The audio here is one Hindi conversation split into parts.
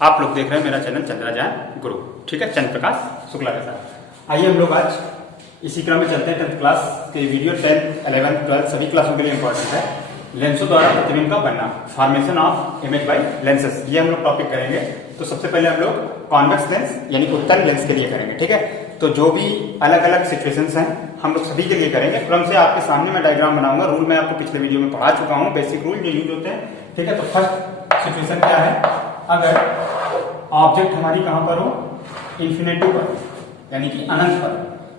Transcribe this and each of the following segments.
आप लोग देख रहे हैं मेरा चैनल चंद्राजान गुरु, ठीक है, चंद्र प्रकाश शुक्ला के साथ। आइए हम लोग आज इसी क्रम में चलते हैं। 10th क्लास के वीडियो 10th, 11th, 12th सभी क्लासों के लिए इंपॉर्टेंट है। लेंसों द्वारा प्रतिबिंब का बनना, formation of image by lenses, ये हम लोग टॉपिक करेंगे। तो सबसे पहले हम लोग कॉन्वेक्स लेंस यानी उत्तल लेंस के लिए करेंगे, ठीक है। तो जो भी अलग अलग सिचुएशंस हैं हम लोग सभी के लिए करेंगे। क्रम से आपके सामने मैं डायग्राम बनाऊंगा। रूल मैं आपको पिछले वीडियो में पढ़ा चुका हूँ, बेसिक रूल जो यूज होते हैं, ठीक है। तो फर्स्ट सिचुएशन क्या है, अगर ऑब्जेक्ट हमारी कहां पर हो, इन्फिनिटी पर यानी कि अनंत पर,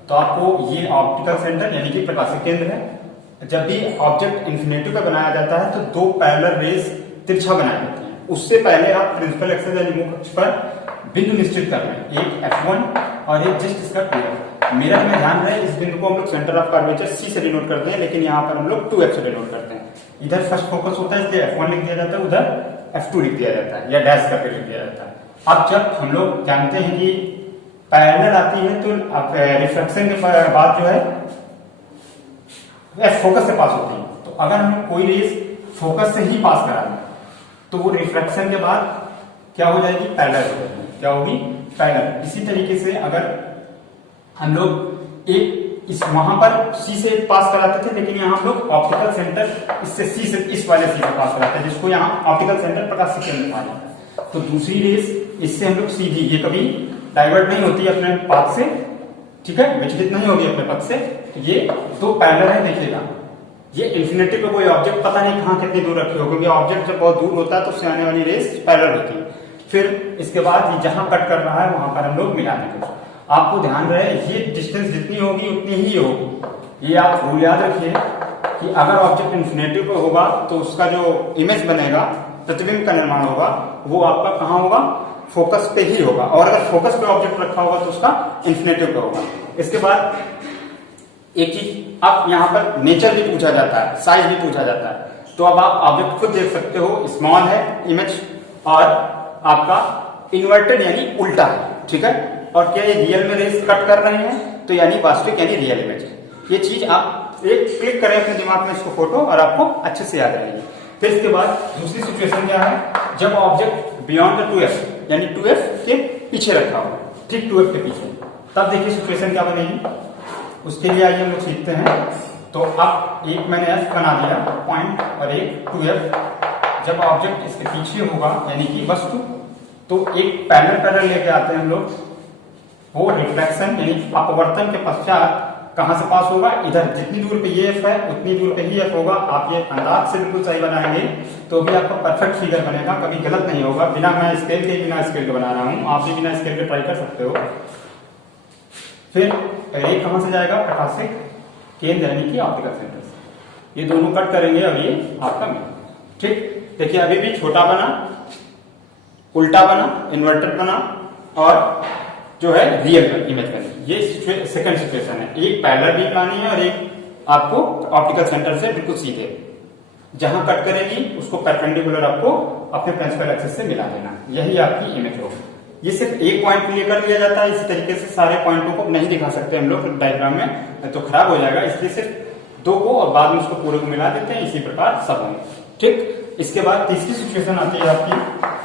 तो आपको ये ऑप्टिकल सेंटर यानी कि प्रकाशिक केंद्र है। जब भी ऑब्जेक्ट इन्फिनिटी पर बनाया जाता है तो दो पैरेलल रेज तिरछा बनाई जाती है। उससे पहले आप प्रिंसिपल एक्सिस यानी मुख्य अक्ष पर बिंदु निश्चित कर लें, एक F1 और एक जस्ट इसका 2F। मिरर में ध्यान रहे, इस बिंदु को हम लोग सेंटर ऑफ कर्वेचर C से डिनोट करते हैं, लेकिन यहाँ पर हम लोग 2F से डिनोट करते हैं। इधर फर्स्ट फोकस होता है इसलिए F1 लिख दिया जाता है, उधर F2 लिख दिया जाता है या डैश करके लिख दिया जाता है। अब जब हम लोग जानते हैं कि पैरेलल आती है तो रिफ्लेक्शन के बाद जो है F फोकस से पास होती है। तो अगर हम कोई रेस फोकस से ही पास करा दें तो वो रिफ्लेक्शन के बाद क्या हो जाएगी, पैरेलल हो जाएगी। क्या होगी, पैरेलल। इसी तरीके से अगर हम लोग एक इस वहां पर C से पास कराते थे, लेकिन यहाँ हम लोग ऑप्टिकल सेंटर इससे C से, इस वाले C से पास कराते हैं, जिसको यहाँ ऑप्टिकल सेंटर प्रकाशिक केंद्र कहा जाता है। तो दूसरी रेस इससे हम लोग सीधी, ये कभी डाइवर्ट नहीं होती अपने पाथ से, ठीक है, विचलित नहीं होगी अपने पथ से। ये दो पैरेलल है, देखिएगा ये इन्फिनिटी पे कोई ऑब्जेक्ट पता नहीं कहां कितनी दूर रखे हो, क्योंकि ऑब्जेक्ट जब बहुत दूर होता है तो उससे आने वाली रेस पैरेलल होती है। फिर इसके बाद ये जहां कट कर रहा है वहां पर हम लोग मिला देंगे। आपको ध्यान रहे ये डिस्टेंस जितनी होगी उतनी ही होगी। ये आप रूल याद रखिए कि अगर ऑब्जेक्ट इन्फिनिटी पे होगा तो उसका जो इमेज बनेगा, प्रतिबिंब का निर्माण होगा, वो आपका कहां होगा, फोकस पे ही होगा। और अगर फोकस पे ऑब्जेक्ट रखा होगा तो उसका इन्फिनिटी पे होगा। इसके बाद एक चीज, अब यहाँ पर नेचर भी पूछा जाता है, साइज भी पूछा जाता है। तो अब आप ऑब्जेक्ट खुद देख सकते हो, स्मॉल है इमेज और आपका इन्वर्टेड यानी उल्टा है, ठीक है। और क्या ये रियल में रेस कट कर रहे हैं, तो यानी वास्तविक यानी रियल इमेज है। ये चीज आप एक क्लिक करें अपने दिमाग में इसको फोटो, और आपको अच्छे से याद रहेगी। फिर इसके बाद दूसरी सिचुएशन क्या है, जब ऑब्जेक्ट बियॉन्ड द 2F यानी 2F के पीछे रखा हो, ठीक 2F के पीछे, तब देखिए सिचुएशन क्या बनेगी। उसके लिए आइए हम लोग सीखते हैं। तो अब एक मैंने F बना दिया पॉइंट और एक 2F। जब ऑब्जेक्ट इसके पीछे होगा यानी कि वस्तु, तो एक पैरेलल लेके आते हैं हम लोग, वो रिफ्लेक्शन यानी अपवर्तन के पश्चात कहां से पास होगा, इधर जितनी दूर पे ये F है उतनी दूर पे ही F होगा। आप ये अंदाज से बिल्कुल सही बनाएंगे तो भी आपका परफेक्ट फिगर बनेगा, कभी गलत नहीं होगा। बिना मैं स्केल के बना रहा हूं, आप भी बिना स्केल के ट्राई कर सकते हो। फिर ये कहां से जाएगा, प्रकाशिक केंद्र यानी कि ऑप्टिकल सेंटर से। ये दोनों कट करेंगे और ये आपका मिल, ठीक। देखिए अभी भी छोटा बना, उल्टा बना, इन्वर्टेड बना और जो है रियल इमेज बनी। ये सेकंड सिचुएशन है। एक पैरेलल भी बनानी है और एक आपको ऑप्टिकल सेंटर से बिल्कुल सीधे, जहां कट करेगी उसको परपेंडिकुलर आपको अपने प्रिंसिपल एक्सिस से मिला देना, यही आपकी इमेज होगी। ये सिर्फ एक पॉइंट के लिए कर लिया जाता है। इसी तरीके से सारे पॉइंटों को नहीं दिखा सकते हम लोग डायग्राम में, तो खराब हो जाएगा, इसलिए सिर्फ दो को और बाद में उसको पूरे को मिला देते हैं। इसी प्रकार सब होंगे, ठीक। इसके बाद तीसरी सिचुएशन आती है आपकी,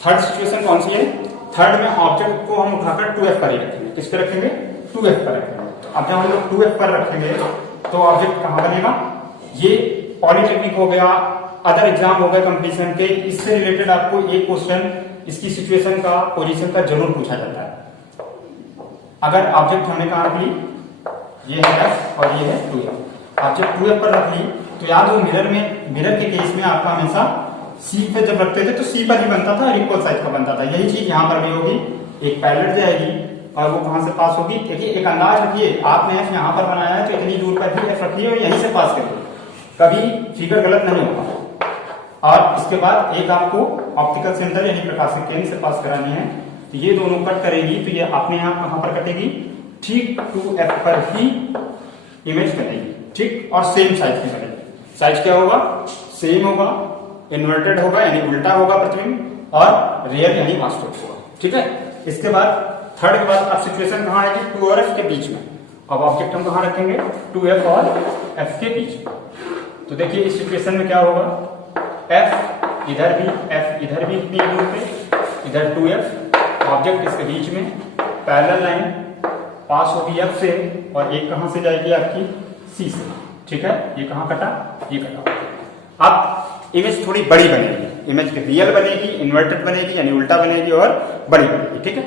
थर्ड सिचुएशन कौन सी है। थर्ड में ऑब्जेक्ट को हम उठाकर 2F पर ही रखेंगे। किस पे रखेंगे, 2F पर रखेंगे। अब जब हम लोग 2F पर रखेंगे तो ऑब्जेक्ट कहां बनेगा, ये पॉलिटेक्निक हो गया, अदर एग्जाम हो गए कंपटीशन के, इससे रिलेटेड आपको एक क्वेश्चन इसकी सिचुएशन का, पोजीशन का जरूर पूछा जाता है। अगर ऑब्जेक्ट हमने कहा रख ली, ये है F और ये है 2F। आप जब 2F पर रख ली तो याद हो मिरर के केस में आपका हमेशा C पे जब रखते थे तो C पर ही बनता था और इक्वल साइज का बनता था। यही चीज यहाँ पर भी होगी, एक पैरेलल जाएगी और वो कहां से पास होगी। देखिए एक अंदाज रखिए, आपने F यहाँ पर बनाया है तो इतनी दूर पर ही F रखिए और यहीं से पास करिए, कभी फिगर गलत नहीं होगा। और इसके बाद एक आपको ऑप्टिकल सेंटर यानी प्रकाशिक केंद्र से पास करानी है। तो ये दोनों कट करेगी तो ये अपने आप कहां पर कटेगी, ठीक 2F पर ही इमेज बनेगी, ठीक। और सेम साइज की बनेगी। साइज क्या होगा, सेम होगा, इन्वर्टेड होगा यानी उल्टा होगा प्रतिबिंब, और रियल यानी वास्तविक होगा, ठीक है। इसके बाद थर्ड के बाद अब सिचुएशन कहां आएगी, 2 और F के बीच में। अब ऑब्जेक्ट हम कहां रखेंगे, 2F और F के बीच में। तो देखिए इस सिचुएशन में क्या होगा, F इधर भी f इधर भी इतनी दूर पे, इधर 2f, ऑब्जेक्ट इसके बीच में, पैरेलल लाइन पास होगी f से और एक कहां से जाएगी आपकी c से। ठीक है, ये कहां कटा, ये कटा। अब इमेज थोड़ी बड़ी बनेगी, इमेज रियल बनेगी, इन्वर्टेड बनेगी यानी उल्टा बनेगी और बड़ी बनेगी। ठीक है,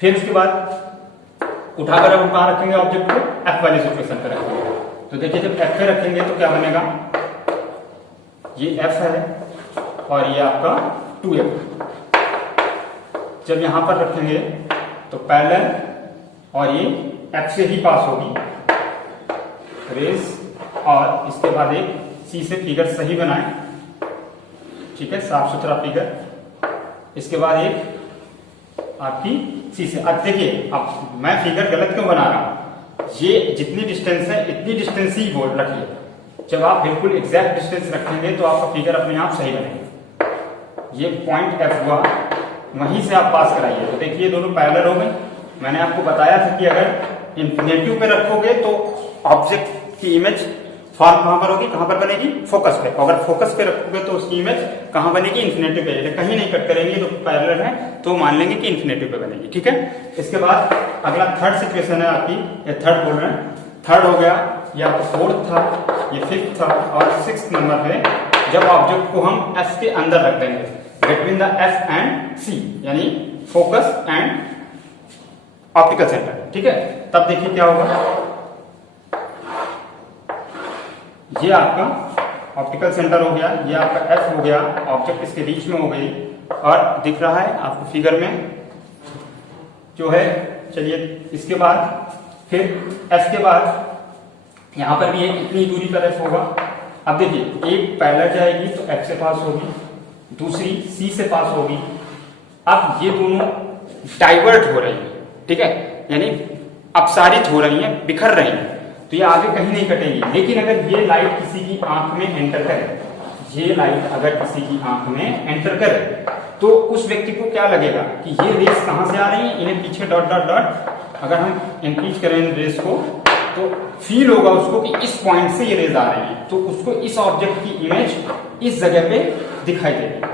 फिर उसके बाद उठाकर हम कहां रखेंगे ऑब्जेक्ट को, f वाली सिचुएशन पर रखेंगे। तो देखिए जब f पे रखेंगे तो क्या बनेगा, ये f है और ये आपका 2f। जब यहां पर रखेंगे तो पैरेलल और ये f से ही पास होगी रेस, और इसके बाद एक c से फिगर सही बनाए। ठीक है, साफ सुथरा फिगर। इसके बाद एक आपकी c से। अब देखिए, अब मैं फिगर गलत क्यों बना रहा हूं, ये जितनी डिस्टेंस है इतनी डिस्टेंस ही बोल रखिए। जब आप बिल्कुल एग्जैक्ट डिस्टेंस रखेंगे तो आपका फिगर अपने आप सही बनेगा। ये पॉइंट f हुआ, वहीं से आप पास कराइए। तो देखिए दोनों पैरेलल हो गए। मैंने आपको बताया था कि अगर इंफिनिटिव पे रखोगे तो ऑब्जेक्ट की इमेज फॉर्म कहां पर होगी, कहां पर बनेगी, फोकस पे। अगर फोकस पे रखोगे तो उसकी इमेज कहां बनेगी, इन्फिनिटिव पे। यदि कहीं नहीं कट करेंगे तो पैरेलल है तो मान लेंगे कि इन्फिनिटिव पे बनेगी। ठीक है, इसके बाद अगला थर्ड सिचुएशन है आपकी, ये थर्ड बोल रहे हैं। थर्ड हो गया, ये आपका फोर्थ था, ये फिफ्थ था और सिक्स नंबर पे जब ऑब्जेक्ट को हम एफ के अंदर रख देंगे, बिटवीन द एफ एंड सी, यानी फोकस एंड ऑप्टिकल सेंटर। ठीक है, तब देखिए क्या होगा, ये आपका ऑप्टिकल सेंटर हो गया, ये आपका एफ हो गया, ऑब्जेक्ट इसके बीच में हो गई और दिख रहा है आपको फिगर में जो है। चलिए इसके बाद फिर एफ के बाद यहां पर भी एक इतनी दूरी पर एफ होगा। अब देखिए एक पैरेलल जाएगी तो एफ से पास होगी, दूसरी सी से पास होगी। अब ये दोनों डाइवर्ट हो रही है, ठीक है, यानी अपसारित हो रही है, बिखर रही है, तो ये आगे कहीं नहीं कटेगी। लेकिन अगर ये लाइट किसी की आंख में एंटर करे, ये लाइट अगर किसी की आंख में एंटर करे तो उस व्यक्ति को क्या लगेगा कि ये रेस कहां से आ रही है, इन्हें पीछे डॉट डॉट डॉट अगर हम इंक्रीज करें इन रेस को तो फील होगा उसको कि इस पॉइंट से ये रेज आ रही है, तो उसको इस ऑब्जेक्ट की इमेज इस जगह पे दिखाई देगी।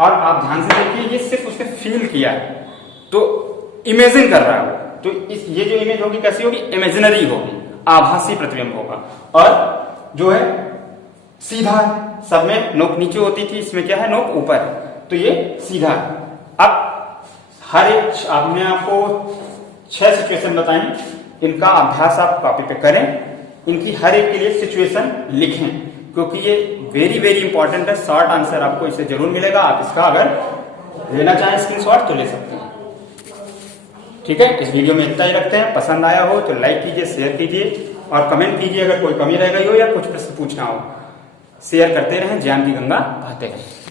और आप ध्यान से देखिए, ये सिर्फ उसने फील किया है, तो इमेजिन कर रहा है। तो ये जो इमेज होगी कैसी होगी, इमेजिनरी होगी, आभासी प्रतिबिंब होगा। और जो है सीधा, सब में नोक नीचे होती थी, इसमें क्या है, नोक ऊपर, तो ये सीधा। अब हर एक आपने आपको 6 सिचुएशन बताई, इनका अभ्यास आप कॉपी पे करें, इनकी हर एक के लिए सिचुएशन लिखें, क्योंकि ये वेरी वेरी इंपॉर्टेंट है। शॉर्ट आंसर आपको इससे जरूर मिलेगा। आप इसका अगर लेना चाहें स्क्रीनशॉट तो ले सकते हैं। ठीक है, इस वीडियो में इतना ही रखते हैं। पसंद आया हो तो लाइक कीजिए, शेयर कीजिए और कमेंट कीजिए अगर कोई कमी रह गई हो या कुछ प्रश्न पूछना हो। शेयर करते रहें, ज्ञान की गंगा बहाते रहें।